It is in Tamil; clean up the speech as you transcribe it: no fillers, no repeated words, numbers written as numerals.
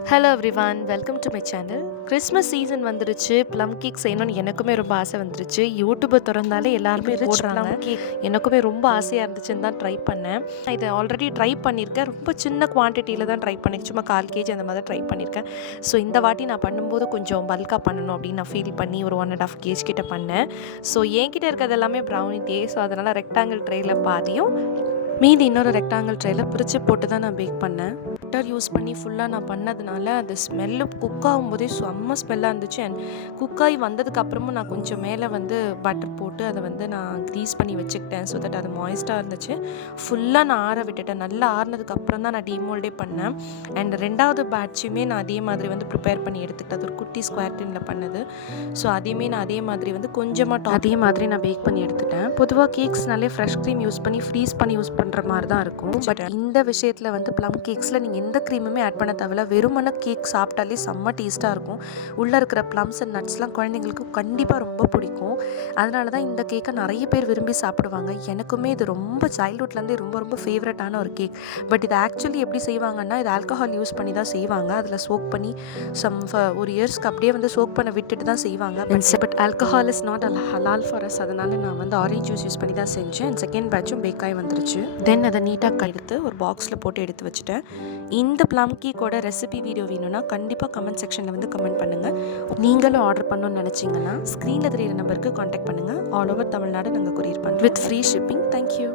Hello everyone, welcome to my channel. Christmas season வந்துருச்சு. ப்ளம் கேக் செய்யணும்னு எனக்குமே ரொம்ப ஆசை வந்துருச்சு. யூடியூப்பை திறந்தாலே எல்லாருமே போடுறாங்க. கேக் எனக்குமே ரொம்ப ஆசையாக இருந்துச்சுன்னு தான் ட்ரை பண்ணேன். இதை ஆல்ரெடி ட்ரை பண்ணியிருக்கேன். ரொம்ப சின்ன குவான்டிட்டியில் தான் ட்ரை பண்ணியிருக்கேன். சும்மா 1/4 kg அந்த மாதிரி ட்ரை பண்ணியிருக்கேன். ஸோ இந்த வாட்டி நான் பண்ணும்போது கொஞ்சம் பல்காக பண்ணணும் அப்படின்னு நான் ஃபீல் பண்ணி ஒரு 1.5 kg கிட்ட பண்ணேன். ஸோ என்கிட்ட இருக்கிறது எல்லாமே ப்ரௌனி டே. ஸோ அதனால் ரெக்டாங்கிள் ட்ரேயில் பாதியும் மீதி இன்னொரு ரெக்டாங்கிள் ட்ரேயில் பிரித்து போட்டு தான் நான் பேக் பண்ணேன். பட்டர் யூஸ் பண்ணி ஃபுல்லாக நான் பண்ணதுனால அது ஸ்மெல்லு குக் ஆகும்போதே செம்ம ஸ்மெல்லாக இருந்துச்சு. அண்ட் குக்காகி வந்ததுக்கப்புறமும் நான் கொஞ்சம் மேலே பட்டர் போட்டு அதை நான் க்ரீஸ் பண்ணி வச்சுக்கிட்டேன். ஸோ தட் அது மாய்ஸ்ட்டாக இருந்துச்சு. ஃபுல்லாக நான் ஆற விட்டுட்டேன். நல்லா ஆறினதுக்கப்புறம் தான் நான் டீமோல்டே பண்ணேன். அண்ட் ரெண்டாவது பேட்சுமே நான் அதே மாதிரி ப்ரிப்பேர் பண்ணி எடுத்துக்கிட்டேன். அது ஒரு குட்டி ஸ்கொயர் டின்னில் பண்ணது. ஸோ அதையுமே நான் அதே மாதிரி கொஞ்சமாக அதே மாதிரி நான் பேக் பண்ணி எடுத்துட்டேன். பொதுவாக கேக்ஸ்னாலே ஃப்ரெஷ் க்ரீம் யூஸ் பண்ணி ஃப்ரீஸ் பண்ணி யூஸ் பண்ணுற மாதிரி தான் இருக்கும். பட் இந்த விஷயத்தில் ப்ளம் கேக்ஸில் நீங்கள் எந்த க்ரீமுமே ஆட் பண்ண தேவையில்ல. வெறுமன கேக் சாப்பிட்டாலே செம்ம டேஸ்ட்டாக இருக்கும். உள்ளே இருக்கிற ப்ளம்ஸ் அண்ட் நட்ஸ்லாம் குழந்தைங்களுக்கு கண்டிப்பாக ரொம்ப பிடிக்கும். அதனால தான் இந்த கேக்கை நிறைய பேர் விரும்பி சாப்பிடுவாங்க. எனக்குமே இது ரொம்ப சைல்ட்ஹுட்லேருந்தே ரொம்ப ரொம்ப ஃபேவரட்டான ஒரு கேக். பட் இது ஆக்சுவலி எப்படி செய்வாங்கன்னா, இது ஆல்கஹால் யூஸ் பண்ணி தான் செய்வாங்க. அதில் சோக் பண்ணி ஒரு இயர்ஸ்க்கு அப்படியே சோக் பண்ண விட்டுட்டு தான் செய்வாங்க. பட் ஆல்கஹால் இஸ் நாட் ஹலால் ஃபார் அஸ். அதனால நான் ஆரஞ்ச் ஜூஸ் யூஸ் பண்ணி தான் செஞ்சேன். அண்ட் செகண்ட் பேட்சும் பேக்காகி வந்துருச்சு. தென் அதை நீட்டாக எடுத்து ஒரு பாக்ஸில் போட்டு எடுத்து வச்சுட்டேன். இந்த ப்ளம் கேக்கோட ரெசிபி வீடியோ வேணும்னா கண்டிப்பாக கமெண்ட் செக்ஷனில் கமெண்ட் பண்ணுங்கள். நீங்களும் ஆர்டர் பண்ணணும்னு நினச்சிங்கன்னா ஸ்க்ரீனில் தெரியிற நம்பருக்கு காண்டாக்ட் பண்ணுங்கள். ஆல் ஓவர் தமிழ்நாடு நாங்கள் கொரியர் பண்ணுறோம் வித் ஃப்ரீ ஷிப்பிங். தேங்க்யூ.